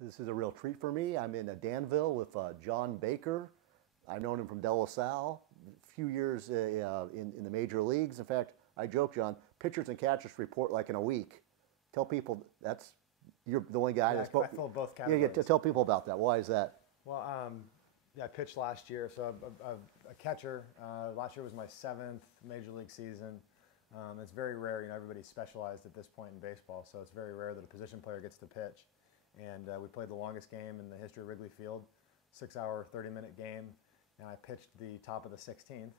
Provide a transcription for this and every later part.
This is a real treat for me. I'm in Danville with John Baker. I've known him from De La Salle, a few years in the major leagues. In fact, I joke, John, pitchers and catchers report like in a week. Tell people you're the only guy that's I fill both categories. Yeah, tell people about that. Why is that? Well, I pitched last year, so a catcher. Last year was my 7th major league season. It's very rare, everybody's specialized at this point in baseball, so it's very rare that a position player gets to pitch. And we played the longest game in the history of Wrigley Field, 6-hour, 30-minute game, and I pitched the top of the 16th.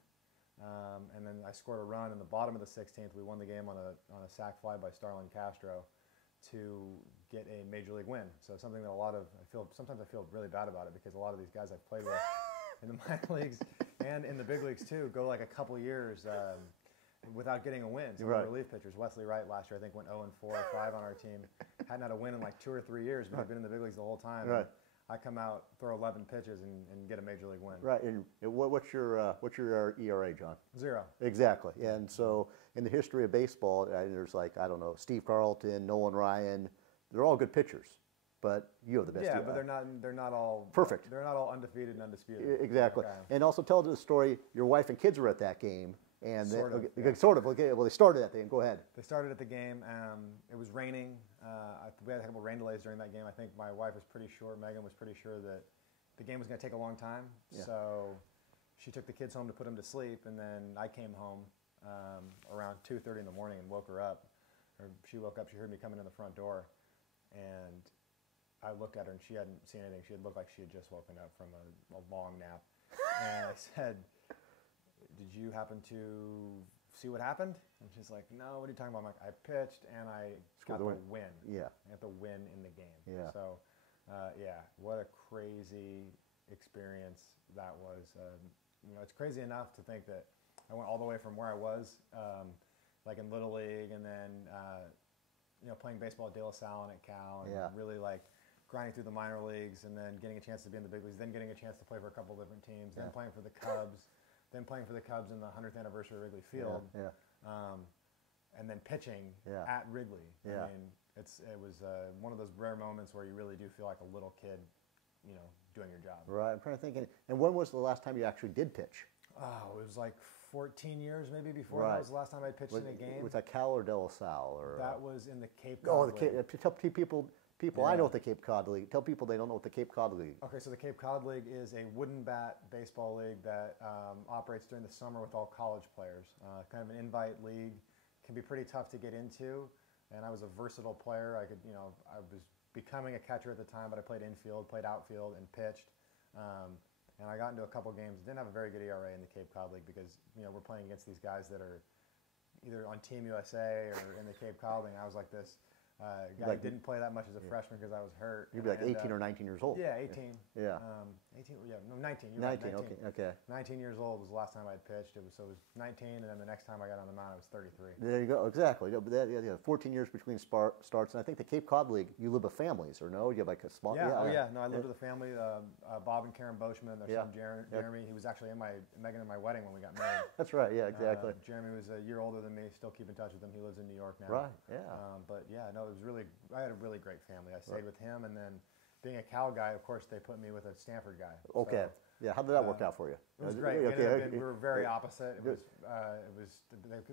And then I scored a run in the bottom of the 16th. We won the game on a sac fly by Starlin Castro to get a major league win. So something that sometimes I feel really bad about it, because a lot of these guys I've played with in the minor leagues and in the big leagues too go like a couple years without getting a win. So right. The relief pitchers, Wesley Wright last year I think went 0-4 or 5 on our team. Hadn't had a win in like 2 or 3 years, but I've been in the big leagues the whole time. Right. I come out, throw 11 pitches, and get a major league win. Right. And what's your ERA, John? 0. Exactly. And so in the history of baseball, there's like, I don't know, Steve Carlton, Nolan Ryan. They're all good pitchers, but you have the best. Yeah, but they're not all perfect. They're not all undefeated and undisputed. Exactly. Okay. And also tell the story. Your wife and kids were at that game. And sort of. Okay, well, they started at the game. Go ahead. They started at the game. It was raining. We had a couple rain delays during that game. I think my wife was pretty sure, Megan was pretty sure that the game was going to take a long time. Yeah. So she took the kids home to put them to sleep, and then I came home around 2:30 in the morning and woke her up. Or she woke up. She heard me coming in the front door, and I looked at her, and she hadn't seen anything. She had looked like she had just woken up from a long nap. And I said, "Did you happen to see what happened?" And she's like, "No, what are you talking about?" I'm like, "I pitched and I got the win. Yeah. I got the win in the game." Yeah. So, what a crazy experience that was. It's crazy enough to think that I went all the way from where I was, like in Little League, and then, playing baseball at De La Salle and at Cal, and really like grinding through the minor leagues, and then getting a chance to be in the big leagues, then getting a chance to play for a couple of different teams, then playing for the Cubs. Then playing for the Cubs in the 100th anniversary of Wrigley Field, and then pitching at Wrigley. Yeah. I mean, it was one of those rare moments where you really do feel like a little kid, doing your job. Right. I'm trying to think. And when was the last time you actually did pitch? Oh, it was like 14 years maybe before. That was the last time I pitched in a game. Was that Cal or De La Salle? Or that was in the Cape Cod League. Tell people, I know what the Cape Cod League. Tell people they don't know what the Cape Cod League. Okay, so the Cape Cod League is a wooden bat baseball league that operates during the summer with all college players. Kind of an invite league. Can be pretty tough to get into. And I was a versatile player. I was becoming a catcher at the time, but I played infield, played outfield, and pitched. And I got into a couple games. Didn't have a very good ERA in the Cape Cod League because we're playing against these guys that are either on Team USA or in the Cape Cod League. And I was like this. Guy didn't play that much as a freshman because I was hurt. You'd be like 18 or 19 years old. Yeah, 18. Yeah. 18. Yeah, no, 19. You're 19. Right, 19. Okay. 19 years old was the last time I'd pitched. It was 19, and then the next time I got on the mound, I was 33. There you go. Exactly. 14 years between starts, and I think the Cape Cod League, you live with families, or no? You have like a small. Yeah. No, I lived with a family. Bob and Karen Boschman, their son Jeremy. He was actually Megan and my wedding when we got married. That's right. Yeah, exactly. Jeremy was a year older than me. Still keep in touch with him. He lives in New York now. Right. Yeah. But yeah, no, it was really. I had a really great family. I stayed with him, and then being a Cal guy, of course, they put me with a Stanford guy. Okay. So, yeah. How did that work out for you? It was great. We were very opposite. It was.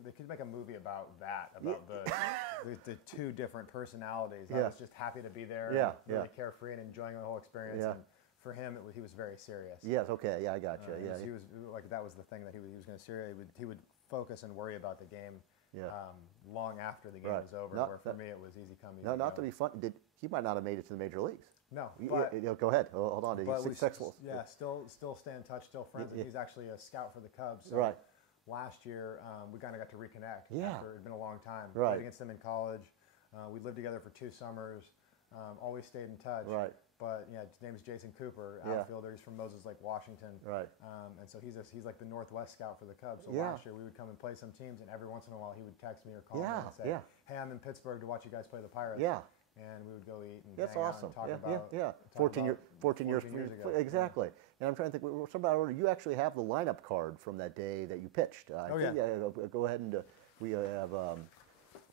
They could make a movie about that, about the two different personalities. Yeah. I was just happy to be there. Yeah. Really carefree and enjoying the whole experience. Yeah. And for him, he was very serious. Yes. Okay. Yeah, I got you. Yeah. He was like that was the thing that he was going to seriously. He would focus and worry about the game. Yeah. Long after the game was over, where for me it was easy come, easy go. Not to be funny, he might not have made it to the major leagues. No, go ahead. Hold on. But successful. Still stay in touch, still friends. He's actually a scout for the Cubs. So right. Last year we kind of got to reconnect. Yeah. After it had been a long time. Right. Played against them in college. We lived together for 2 summers. Always stayed in touch. Right. But his name is Jason Cooper, outfielder. He's from Moses Lake, Washington. Right. And so he's like the Northwest scout for the Cubs. So last year we would come and play some teams, and every once in a while he would text me or call me and say, "Hey, I'm in Pittsburgh to watch you guys play the Pirates." Yeah. And we would go eat and That's hang awesome. out and talk about 14 years ago. Exactly. And I'm trying to think. You actually have the lineup card from that day that you pitched. Yeah. Go ahead and we have.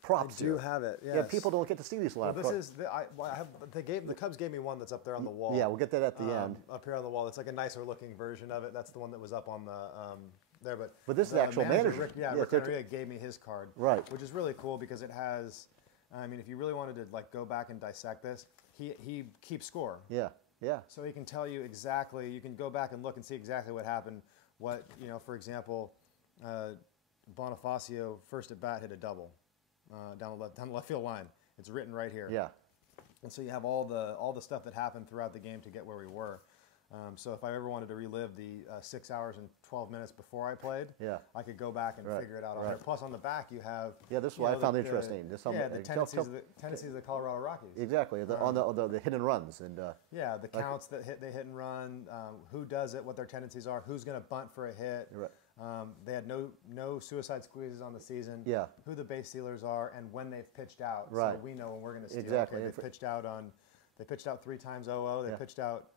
props I do here. have it. Yes. Yeah, people don't get to see these a lot. Well, the Cubs gave me one that's up there on the wall. Yeah, we'll get that at the end. Up here on the wall, it's like a nicer looking version of it. That's the one that was up on the there. But this is the actual manager. Rick Renneria gave me his card, right? Which is really cool because it has. I mean, if you really wanted to like go back and dissect this, he keeps score. Yeah, yeah. So he can tell you exactly. You can go back and look and see exactly what happened. What for example, Bonifacio first at bat hit a double down the left field line. It's written right here. Yeah. And so you have all the stuff that happened throughout the game to get where we were. So if I ever wanted to relive the 6 hours and 12 minutes before I played, I could go back and figure it out on there. Plus on the back you have this is what I found interesting. The tendencies of the Colorado Rockies. Exactly, on the hit and runs and the counts that they hit and run, who does it, what their tendencies are, who's going to bunt for a hit. Right. They had no suicide squeezes on the season. Yeah. Who the base stealers are and when they've pitched out, right. So we know when we're going to steal. Exactly. Okay, they pitched out 3 times 0-0. They pitched out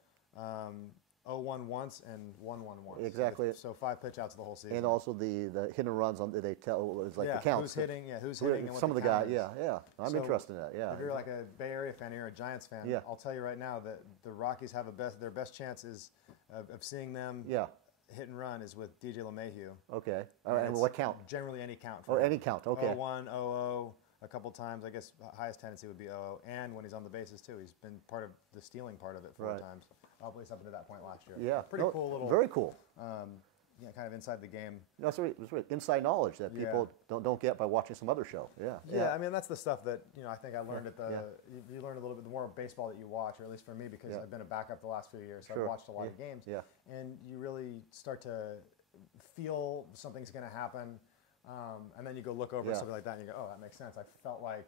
0-1 once and 1-1 once. Exactly. So 5 pitch outs the whole season. And also the hit and runs on they tell it was like the counts. Who's hitting? And some of the guys. Yeah. I'm so interested in that. Yeah. If you're like a Bay Area fan or you're a Giants fan, I'll tell you right now that the Rockies have their best chances of seeing them. Hit and run is with DJ LeMahieu. Okay. And what count? Generally any count. Any count. Okay. 0-1, 0-0, a couple times. I guess highest tendency would be 0-0. And when he's on the bases too, he's been part of the stealing part of it 4 times. At least up to that point last year. Yeah. Pretty cool little. Very cool. Kind of inside the game. That's right. Inside knowledge that people don't get by watching some other show. Yeah. I mean, that's the stuff that I think I learned at the. You learn a little bit the more baseball that you watch, or at least for me, because I've been a backup the last few years, so I've watched a lot of games. Yeah. And you really start to feel something's going to happen, and then you go look over something like that, and you go, "Oh, that makes sense." I felt like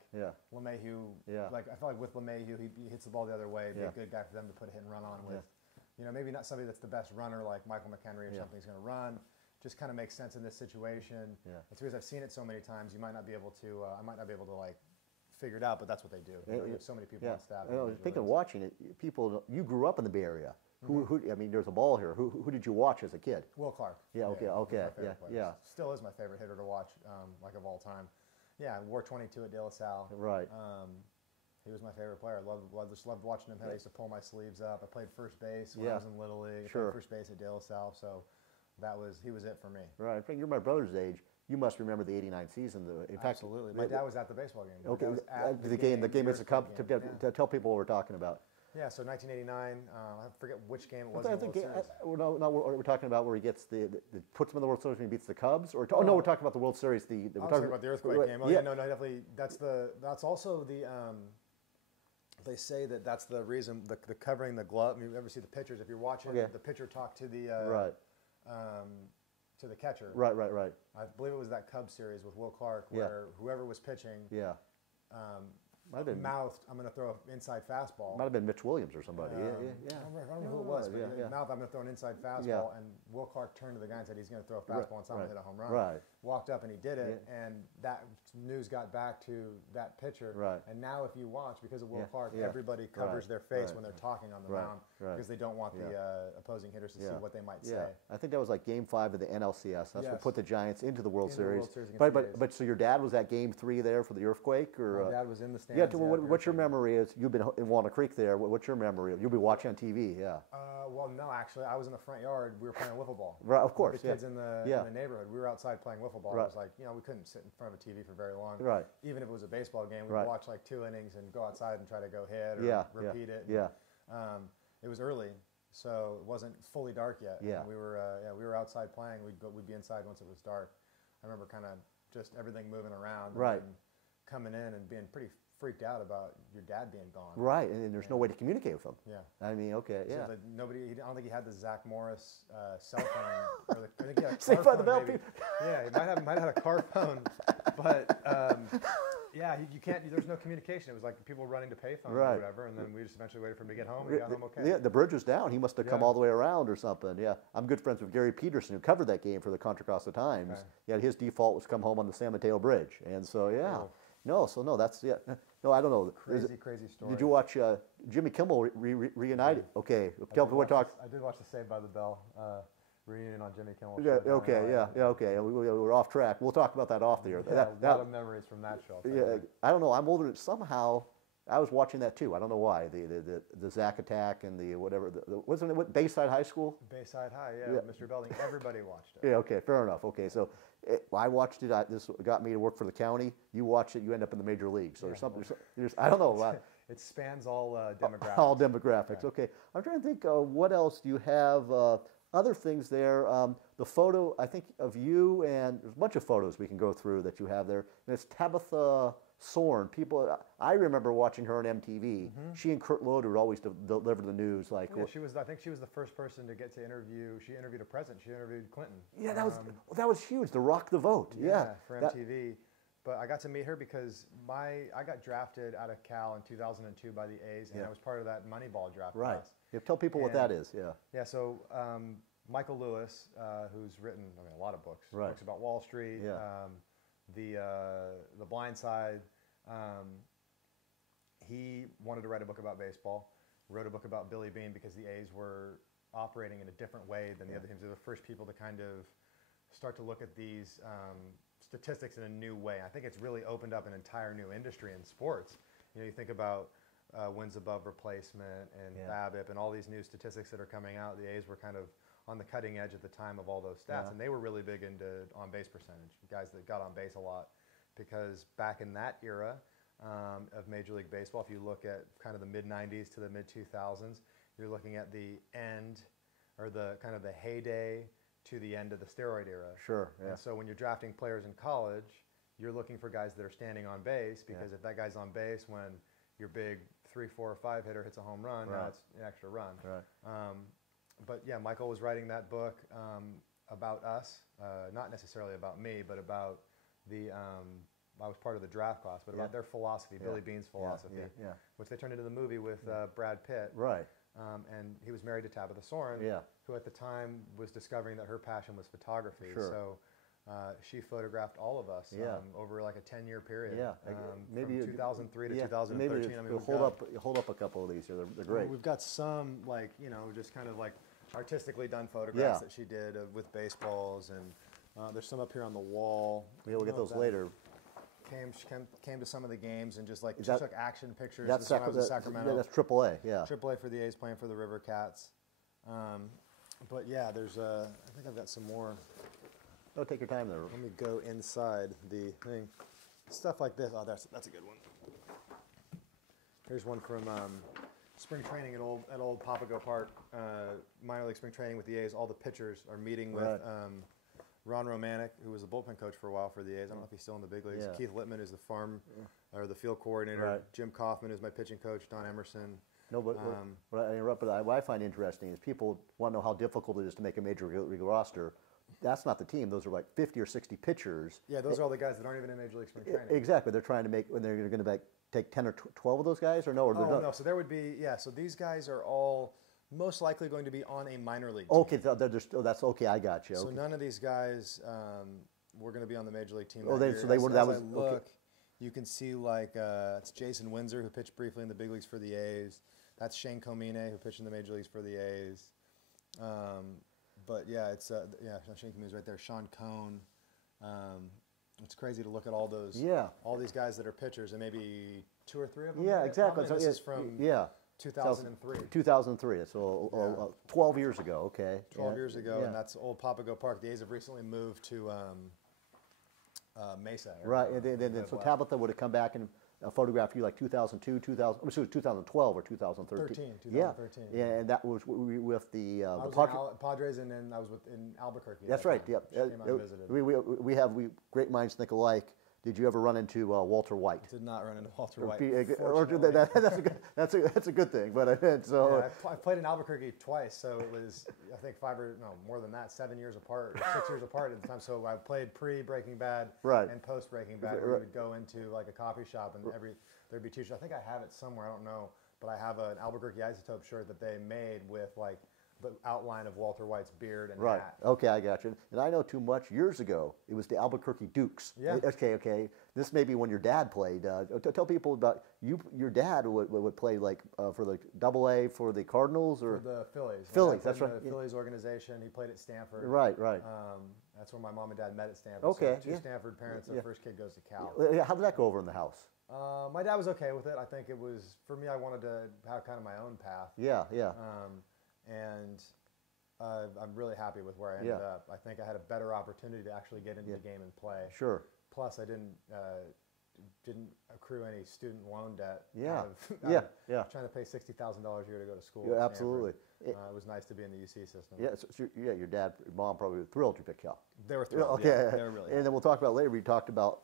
LeMahieu. Like I felt like with LeMahieu, he hits the ball the other way. It'd be a good guy for them to put a hit and run on with. Maybe not somebody that's the best runner like Michael McHenry or something is going to run. Just kind of makes sense in this situation. It's because I've seen it so many times. You might not be able to. I might not be able to like figure it out, but that's what they do. You have so many people on staff. Speaking of watching it, you grew up in the Bay Area. Who? I mean, there's a ball here. Who did you watch as a kid? Will Clark. Yeah. Okay. Yeah. Still is my favorite hitter to watch, like of all time. Yeah, wore 22 at De La Salle. Right. He was my favorite player. I just loved watching him. I used to pull my sleeves up. I played first base when I was in Little League. I played first base at De La Salle, so he was it for me. Right. I think you're my brother's age. You must remember the '89 season. In fact, absolutely. My dad was at the baseball game. Okay. The game is a cup to tell people what we're talking about. Yeah, so 1989, I forget which game it was. We're talking about where he gets puts him in the World Series when he beats the Cubs, or no, we're talking about the World Series. We're talking about the earthquake game. Oh, yeah, no, definitely. That's also the. They say that's the reason the covering the glove. I mean, you ever see the pitchers? If you're watching the pitcher talk to the to the catcher. Right. I believe it was that Cubs series with Will Clark, where whoever was pitching. Mouthed, I'm going to throw an inside fastball. Might have been Mitch Williams or somebody. I don't know who it was, but mouthed, I'm going to throw an inside fastball, and Will Clark turned to the guy and said he's going to throw a fastball and someone hit a home run. Right. Walked up and he did it, and that news got back to that pitcher. Right. And now if you watch, because of Will Clark, everybody covers their face when they're talking on the mound because they don't want the opposing hitters to see what they might say. I think that was like Game 5 of the NLCS. That's what put the Giants into the World Series. But so your dad was at Game 3 there for the earthquake, or my dad was in the stands. Yeah. What's your memory is? You've been in Walnut Creek there. What's your memory? You'll be watching on TV. Yeah. Well, no, actually, I was in the front yard. We were playing wiffle ball. Right. Of course. The kids in the neighborhood. We were outside playing wiffle ball. It was like we couldn't sit in front of a TV for very long. Right. Even if it was a baseball game, we'd watch like 2 innings and go outside and try to go hit or repeat it. It was early, so it wasn't fully dark yet. Yeah. And we were outside playing. We'd be inside once it was dark. I remember kind of just everything moving around. Right. And coming in and being pretty freaked out about your dad being gone. Right, and there's no way to communicate with him. Yeah. I mean, okay, so I don't think he had the Zach Morris cell phone. I think he had a Saved car by the phone, Bell maybe. Yeah, he might have had a car phone, but you can't. There's no communication. It was like people running to payphones or whatever, and then we just eventually waited for him to get home. And he got home okay. Yeah, the bridge was down. He must have come all the way around or something. Yeah, I'm good friends with Gary Peterson, who covered that game for the Contra Costa Times. Okay. Yeah, his default was come home on the San Mateo Bridge, and so Cool. No, that's No, I don't know. Crazy story. Did you watch Jimmy Kimmel reunited? Okay, tell me what talk. I did watch the Saved by the Bell reunion on Jimmy Kimmel. Yeah, Show okay, yeah, okay. We're off track. We'll talk about that off the air. Yeah, a lot of memories from that show. Yeah, I don't know. I'm older. Somehow, I was watching that too. I don't know why. The Zack Attack and the whatever. Wasn't it what Bayside High School? Bayside High, yeah. Mr. Belding. Everybody watched it. Yeah. Okay. Fair enough. Okay. So I watched it. This got me to work for the county. You watched it. You end up in the major leagues. So there's something. I don't know. It spans all demographics. All demographics. Okay. I'm trying to think. What else do you have? Other things there. The photo, I think, of you, and there's a bunch of photos we can go through that you have there. And it's Tabitha Sorn. People, I remember watching her on MTV. She and Kurt Loder would always deliver the news. Like, yeah, I think she was the first person to get to interview. She interviewed a president. She interviewed Clinton. Yeah, that was huge. To rock the vote. Yeah, for MTV. But I got to meet her because I got drafted out of Cal in 2002 by the A's, and I was part of that Moneyball draft class. Yeah, tell people what that is. Yeah. Yeah. So Michael Lewis, who's written a lot of books, books about Wall Street, the Blind Side. He wanted to write a book about baseball. Wrote a book about Billy Beane because the A's were operating in a different way than the other teams. They were the first people to kind of start to look at these statistics in a new way. I think it's really opened up an entire new industry in sports. You know, you think about wins above replacement and BABIP and all these new statistics that are coming out. The A's were kind of on the cutting edge at the time of all those stats, and they were really big into on-base percentage, guys that got on base a lot, because back in that era of Major League Baseball, if you look at kind of the mid-90s to the mid-2000s, you're looking at the end, or the kind of the heyday to the end of the steroid era. Sure. Yeah. And so when you're drafting players in college, you're looking for guys that are standing on base, because if that guy's on base when your big 3, 4, or 5 hitter hits a home run, now it's an extra run. Right. But yeah, Michael was writing that book about us, not necessarily about me, but about I was part of the draft class, but about their philosophy, Billy Beane's philosophy, which they turned into the movie with Brad Pitt. Right. And he was married to Tabitha Sorn, who at the time was discovering that her passion was photography. Sure. So she photographed all of us over like a 10-year period. Yeah, maybe from 2003 to 2013. Maybe I mean, hold up a couple of these here. They're great. We've got some, like, just kind of like artistically done photographs that she did with baseballs, and there's some up here on the wall. Yeah, we'll get those later. She came to some of the games and just took action pictures. That's Sacramento. That's AAA. Yeah. AAA for the A's, playing for the River Cats. But yeah, there's I think I've got some more. Oh, take your time there. Let me go inside the thing. Stuff like this. Oh, that's a good one. Here's one from spring training at old Papago Park, minor league spring training with the A's. All the pitchers are meeting with Ron Romanek, who was the bullpen coach for a while for the A's. I don't know if he's still in the big leagues. Keith Littman is the farm or the field coordinator. Jim Kaufman is my pitching coach. Don Emerson. No, but what I interrupt, but what I find interesting is people want to know how difficult it is to make a major league roster. That's not the team. Those are like 50 or 60 pitchers. Yeah, those are all the guys that aren't even in Major League Spring Training. Exactly. They're trying to make, when they're going to take 10 or 12 of those guys, or no? Or no. So there would be, so these guys are all most likely going to be on a minor league team. Okay, that's okay. I got you. So none of these guys were going to be on the Major League team. So they were. That was look. You can see it's Jason Windsor, who pitched briefly in the big leagues for the A's. That's Shane Comine, who pitched in the major leagues for the A's. But yeah, it's Shane Comine's right there. Sean Cohn. It's crazy to look at all those. All these guys that are pitchers, and maybe 2 or 3 of them. Yeah, exactly. So this is from 2003. 2003. So 12 years ago. Okay. 12 years ago, and that's old Papago Park. The A's have recently moved to Mesa. Right, and then so Tabitha would have come back and photographed you like 2002, 2012 or 2013. 2013. Yeah, and that was with the Padres, and then I was in Albuquerque. That's right. Yep. Came out and visited. We great minds think alike. Did you ever run into Walter White? Did not run into Walter White. That's a good thing. But I played in Albuquerque twice, so it was more than that, 7 years apart, 6 years apart at the time. So I played pre-Breaking Bad and post-Breaking Bad. Where we would go into like a coffee shop, and there'd be T-shirts. I think I have it somewhere. I don't know, but I have an Albuquerque Isotope shirt that they made with like the outline of Walter White's beard and Right. hat. Okay, I got you. And I know too much. Years ago, it was the Albuquerque Dukes. Yeah. Okay. This may be when your dad played. Tell people about you. Your dad would play like for the AA for the Cardinals or For the Phillies. Phillies. When I That's played right. in the Phillies organization. He played at Stanford. Right. That's where my mom and dad met at Stanford. Okay, So two yeah. Stanford parents. So Yeah. the first kid goes to Cal. How did that go over in the house? My dad was okay with it. I think it was, for me, I wanted to have kind of my own path. Yeah. And I'm really happy with where I ended up. I think I had a better opportunity to actually get into the game and play. Sure. Plus, I didn't accrue any student loan debt. Yeah. out Yeah. of trying to pay $60,000 a year to go to school. Yeah, at absolutely. Stanford. It was nice to be in the UC system. Yeah. Your dad, your mom probably thrilled you picked Cal. They were thrilled. Okay. Yeah, they were really. And then we'll talk about later. We talked about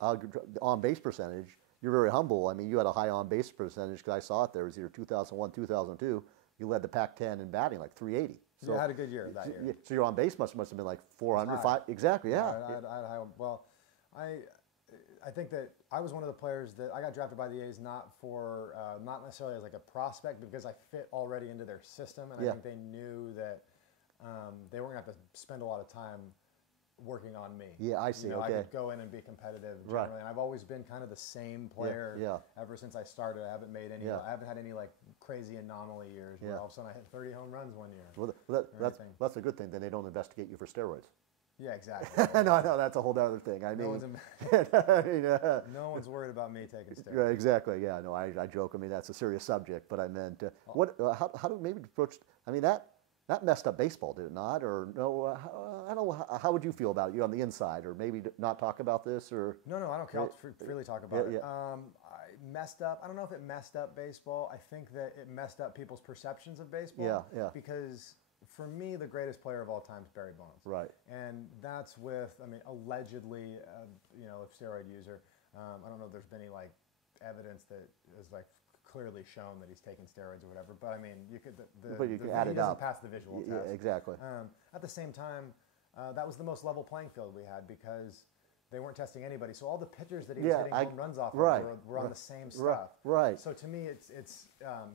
on base percentage. You're very humble. I mean, you had a high on base percentage because I saw it there. It was either 2001, 2002. You led the Pac-10 in batting, like 380. So I had a good year that year. So your on base must have been like 400, High. exactly. Yeah. I think that I was one of the players that I got drafted by the A's not necessarily as like a prospect, but because I fit already into their system, and I think they knew that they weren't going to have to spend a lot of time working on me. Yeah, I see. I could go in and be competitive generally, and I've always been kind of the same player ever since I started. I haven't made any. I haven't had any like crazy anomaly years where all of a sudden I hit 30 home runs one year. Well, that's a good thing. Then they don't investigate you for steroids. Yeah, exactly. No, that's a whole other thing. I mean, no one's worried about me taking steroids. Right, exactly. Yeah, no, I joke. I mean, that's a serious subject, but I meant how do maybe approach? I mean, that messed up baseball, did it not? Or no? I don't know. How would you feel about it? You on the inside, or maybe not talk about this, or no, I don't care. I'll freely talk about it. I messed up. I don't know if it messed up baseball. I think that it messed up people's perceptions of baseball. Yeah. Because for me, the greatest player of all time is Barry Bonds. Right. And that's allegedly, a steroid user. I don't know if there's been any like evidence that is like clearly shown that he's taking steroids or whatever. But I mean, you could. But you can add it up. He doesn't pass the visual test. Yeah, exactly. At the same time, that was the most level playing field we had because they weren't testing anybody. So all the pitchers that he was hitting home runs off of were on the same stuff. Right. So to me,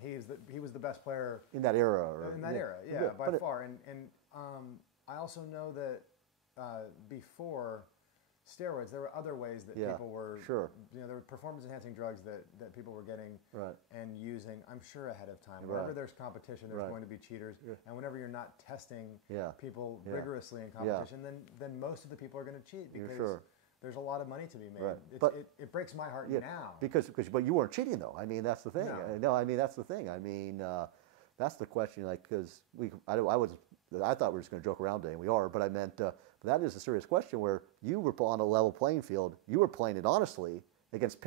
he was the best player in that era. By far. And I also know that before steroids, there were other ways that people were. Sure. There were performance-enhancing drugs that people were getting and using. I'm sure ahead of time. Whenever there's competition, there's going to be cheaters, and whenever you're not testing people rigorously in competition, then most of the people are going to cheat because there's a lot of money to be made. But it breaks my heart now. But you weren't cheating though. I mean, that's the thing. No. I mean that's the thing. I mean, that's the question. Like, because I thought we were just going to joke around today, and we are. But I meant that is a serious question where you were on a level playing field. You were playing it honestly against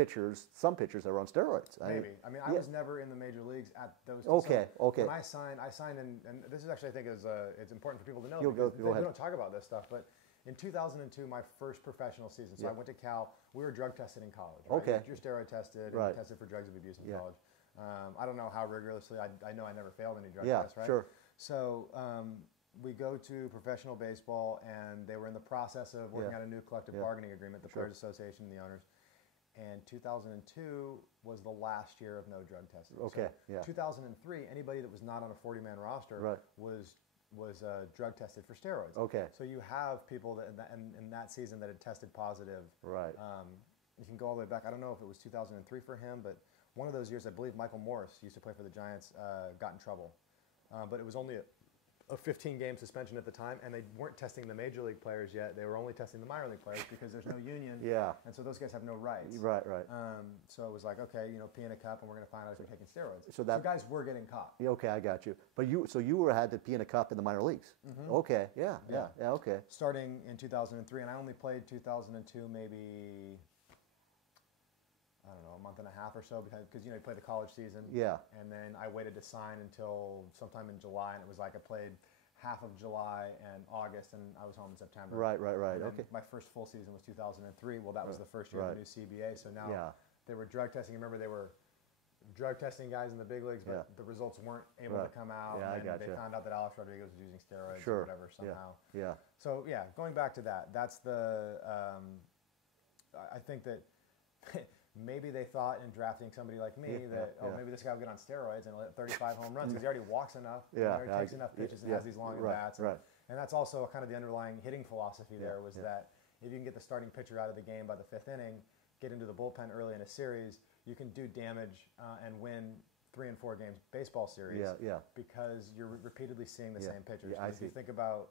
some pitchers that were on steroids. Maybe. I was never in the major leagues at those. Okay. When I signed, and this is actually I think it's important for people to know because go ahead. We don't talk about this stuff, but. In 2002, my first professional season, so I went to Cal. We were drug tested in college. Right? Okay. You're steroid tested and tested for drugs of abuse in college. I don't know how rigorously. I know I never failed any drug tests, right? Sure. So we go to professional baseball, and they were in the process of working out a new collective bargaining agreement, the Players Association and the owners. And 2002 was the last year of no drug testing. Okay. So 2003, anybody that was not on a 40-man roster was drug tested for steroids. Okay. So you have people that in that season that had tested positive. Right. You can go all the way back. I don't know if it was 2003 for him, but one of those years, I believe Michael Morris used to play for the Giants, got in trouble. But it was only a 15-game suspension at the time, and they weren't testing the major league players yet. They were only testing the minor league players because there's no union. And so those guys have no rights. Right. So it was like, okay, pee in a cup, and we're going to find out if you're taking steroids. So guys were getting caught. Okay, I got you. But you had to pee in a cup in the minor leagues. Mm-hmm. Okay. Yeah. Okay. Starting in 2003, and I only played 2002, maybe. I don't know, a month and a half or so because you play the college season. Yeah. And then I waited to sign until sometime in July, and it was like I played half of July and August, and I was home in September. Right. Okay. My first full season was 2003. Well, that was the first year of the new CBA. So now they were drug testing. Remember, they were drug testing guys in the big leagues, but the results weren't able to come out. Yeah, and they found out that Alex Rodriguez was using steroids or whatever somehow. Yeah. So going back to that, that's the. I think that. maybe they thought in drafting somebody like me maybe this guy will get on steroids and let 35 home runs because he already walks enough, he already takes enough pitches and has these long at-bats. And that's also kind of the underlying hitting philosophy there was that if you can get the starting pitcher out of the game by the 5th inning, get into the bullpen early in a series, you can do damage and win 3 and 4 games baseball series because you're repeatedly seeing the same pitchers. If you think about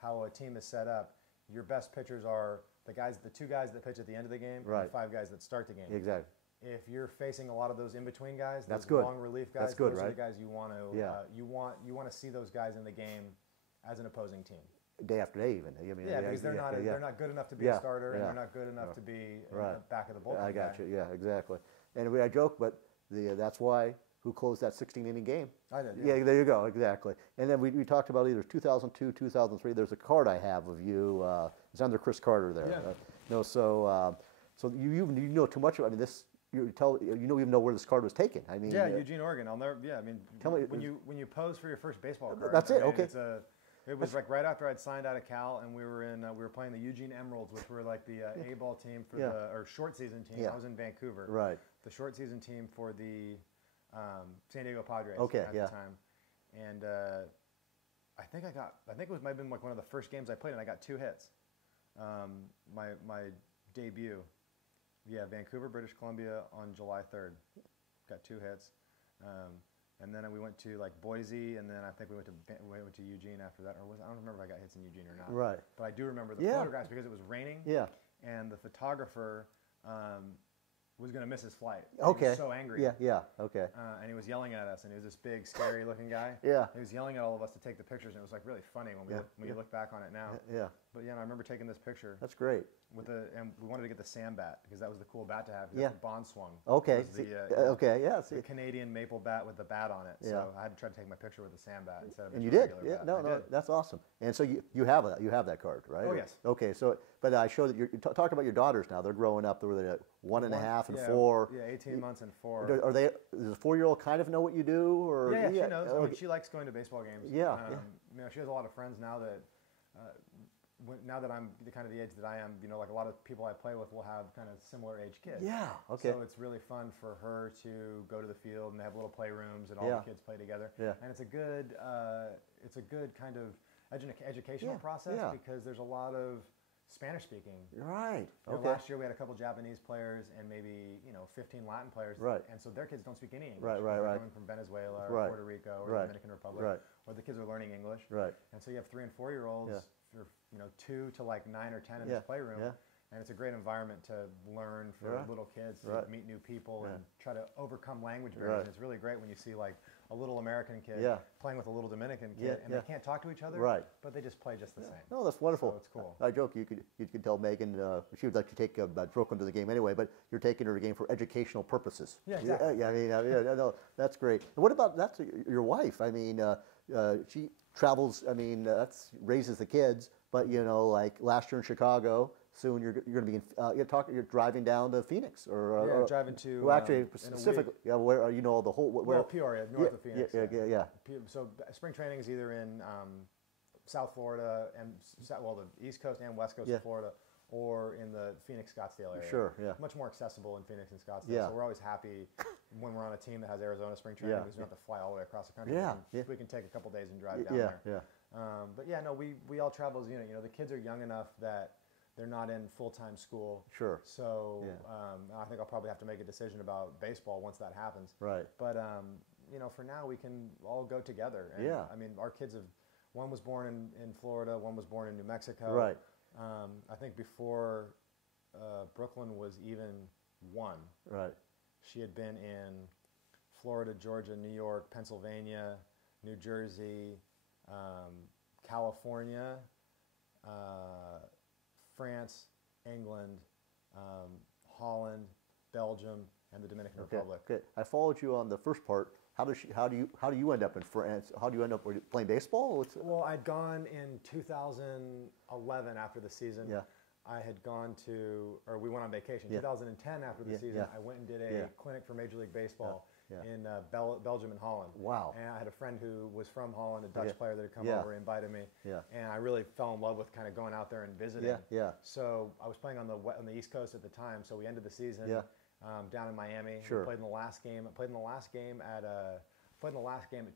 how a team is set up, your best pitchers are the 2 guys that pitch at the end of the game and the 5 guys that start the game. Exactly. If you're facing a lot of those in-between guys, that's those good. long relief guys, that's good, those right? are the guys you want to you want to see those guys in the game as an opposing team. Day after day, even. I mean, because they're not good enough to be a starter, and they're not good enough to be in the back of the bullpen. I got you. Yeah, exactly. And I joke, but that's why who closed that 16-inning game? I did. Yeah, there you go. Exactly. And then we talked about either 2002, 2003. There's a card I have of you. It's under Chris Carter there. Yeah. So you know too much. I mean, this. You even know where this card was taken. I mean, Eugene, Oregon. I'll never. Yeah, I mean, tell me when you pose for your first baseball card. That's it. Okay. It was like right after I'd signed out of Cal, and we were playing the Eugene Emeralds, which were like the A-ball team for or short season team. I was in Vancouver. Right. The short season team for the San Diego Padres at the time, and I think it might have been like one of the first games I played, and I got 2 hits. My debut, Vancouver, British Columbia on July 3rd, got 2 hits. And then we went to like Boise, and then I think we went to Eugene after that. I don't remember if I got hits in Eugene or not. Right. But I do remember the photographs because it was raining. Yeah. And the photographer was going to miss his flight. Okay. He was so angry. Yeah. Okay. And he was yelling at us, and he was this big, scary-looking guy. Yeah. He was yelling at all of us to take the pictures, and it was like really funny when you look back on it now. Yeah. But I remember taking this picture. That's great. And we wanted to get the Sam bat because that was the cool bat to have. Yeah. The Bond swung. Okay. The Canadian maple bat with the bat on it. So I had to try to take my picture with the Sam bat instead of. And you did. Yeah. Bat. No, that's awesome. And so you have that card, right? Oh yes. Okay. So, but I showed that you talk about your daughters now. They're growing up. They're 1.5 and 4. Yeah, 18 months and 4. Are they? Does a 4-year-old kind of know what you do? Or yeah, she knows. I mean, she likes going to baseball games. Yeah. She has a lot of friends now that. Now that I'm the age that I am, like a lot of people I play with will have kind of similar age kids. Yeah, okay. So it's really fun for her to go to the field and they have little playrooms and all the kids play together. Yeah. And it's a good kind of educational process because there's a lot of Spanish speaking. Right. Okay. Last year we had a couple Japanese players and maybe 15 Latin players. Right. And so their kids don't speak any English. Right. They're coming from Venezuela or Puerto Rico or the Dominican Republic. Right. Or the kids are learning English. Right. And so you have 3 and 4-year-olds. Yeah. 2 to like 9 or 10 in this playroom, and it's a great environment to learn for little kids to meet new people and try to overcome language barriers. And it's really great when you see like a little American kid playing with a little Dominican kid, and they can't talk to each other, but they just play just the same. No, that's wonderful. So it's cool. I joke you could tell Megan she would like to take Brooklyn to the game anyway, but you're taking her to the game for educational purposes. Yeah, exactly. I mean, no, that's great. And what about your wife? I mean, she travels. I mean, that's raises the kids. But like last year in Chicago, soon you're going to be you're driving down to Phoenix or driving to. Well, actually, specifically, where the whole Peoria, north of Phoenix. Yeah. So spring training is either in South Florida and the East Coast and West Coast of Florida, or in the Phoenix Scottsdale area. Sure. Yeah. Much more accessible in Phoenix and Scottsdale. Yeah. So we're always happy when we're on a team that has Arizona spring training because we don't have to fly all the way across the country. We can take a couple days and drive down there. Yeah. But we all travel as a unit. The kids are young enough that they're not in full-time school. Sure. So I think I'll probably have to make a decision about baseball once that happens. Right. But for now we can all go together. And, I mean, our kids one was born in Florida, one was born in New Mexico. Right. I think before Brooklyn was even 1. Right. She had been in Florida, Georgia, New York, Pennsylvania, New Jersey, California, France, England, Holland, Belgium, and the Dominican Republic. Okay. I followed you on the first part. How do you end up in France? How do you end up playing baseball? Well, I'd gone in 2011 after the season. Yeah. I had gone or we went on vacation. 2010 after the season, I went and did a clinic for Major League Baseball in Belgium and Holland. Wow. And I had a friend who was from Holland, a Dutch player that had come over and invited me. Yeah. And I really fell in love with kind of going out there and visiting. Yeah. So I was playing on the East Coast at the time, so we ended the season. Yeah. down in Miami. Sure. We played in the last game. I played in the last game at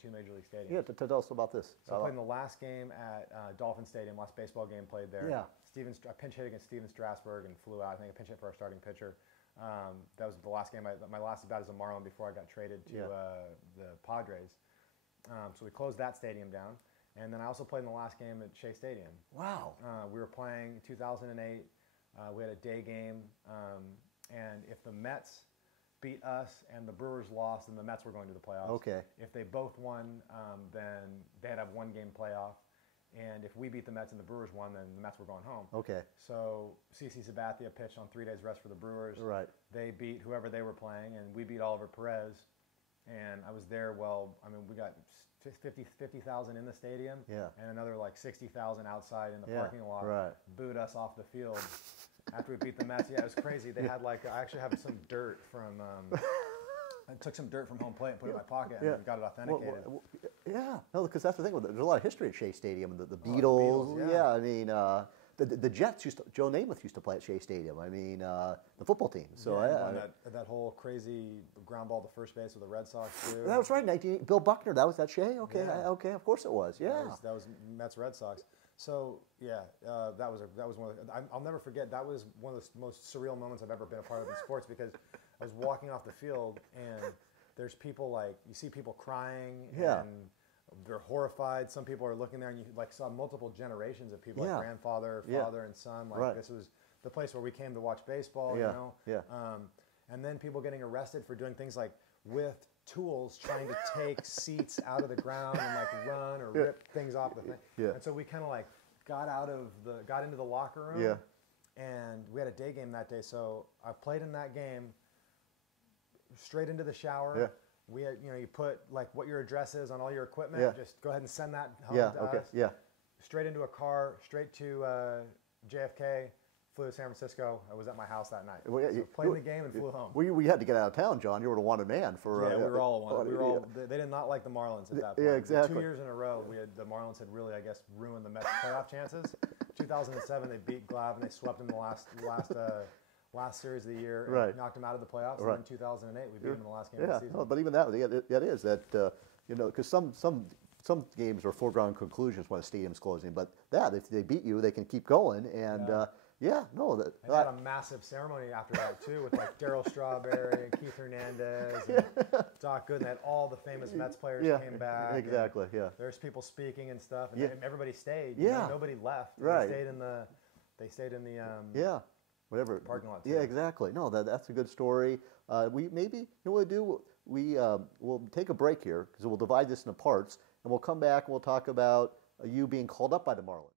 two Major League stadiums. Yeah, tell us about this. So I played in the last game at Dolphin Stadium. Last baseball game played there. Yeah. I pinch hit against Steven Strasburg and flew out. I think I pinch hit for our starting pitcher. That was the last game. My last at bat as a Marlin before I got traded to the Padres. So we closed that stadium down. And then I also played in the last game at Shea Stadium. Wow. We were playing 2008. We had a day game. And if the Mets beat us and the Brewers lost, then the Mets were going to the playoffs. Okay. If they both won, then they'd have one game playoff. And if we beat the Mets and the Brewers won, then the Mets were going home. Okay. So CC Sabathia pitched on 3 days rest for the Brewers. Right. They beat whoever they were playing, and we beat Oliver Perez. And I was there, we got 50,000 in the stadium, and another like 60,000 outside in the parking lot. Right. Booed us off the field after we beat the Mets. Yeah, it was crazy. They had I actually have some dirt from. I took some dirt from home plate and put it in my pocket and got it authenticated. No, because that's the thing. There's a lot of history at Shea Stadium. The Beatles. Yeah, I mean, the Jets Joe Namath used to play at Shea Stadium. I mean, the football team. So that whole crazy ground ball to first base with the Red Sox too. That was right. Bill Buckner. That was at Shea. Okay, okay. Of course it was. Yeah, that was Mets Red Sox. So that was one of I'll never forget. That was one of the most surreal moments I've ever been a part of in sports, because I was walking off the field and there's people you see people crying and they're horrified. Some people are looking there and you saw multiple generations of people, like grandfather, father, and son. This was the place where we came to watch baseball, you know. Yeah. And then people getting arrested for doing things like with tools trying to take seats out of the ground and run or rip things off the thing. Yeah. And so we kind of got into the locker room. Yeah. And we had a day game that day, so I played in that game. Straight into the shower. Yeah. We had, you put what your address is on all your equipment. Yeah. Just go ahead and send that home to us. Yeah. Straight into a car, straight to JFK. Flew to San Francisco. I was at my house that night. Well, so played the game and flew home. We had to get out of town, John. You were the wanted man for. We were all wanted. They did not like the Marlins at that point. Yeah, exactly. 2 years in a row, the Marlins had really, I guess, ruined the Mets' playoff chances. 2007, they beat Glav and they swept them the last series of the year, and right. knocked them out of the playoffs. And then in 2008, we beat them in the last game of the season. No, but even that is that because some games are foregone conclusions when a stadium's closing, but if they beat you, they can keep going. And they had a massive ceremony after that too, with Darryl Strawberry and Keith Hernandez and Doc Gooden. They had all the famous Mets players came back. Exactly. There's people speaking and stuff, and everybody stayed. Nobody left. Right. They stayed in the whatever parking lot too. Yeah, exactly. No, that's a good story. We maybe what we'll do. We'll take a break here because we'll divide this into parts, and we'll come back and we'll talk about you being called up by the Marlins.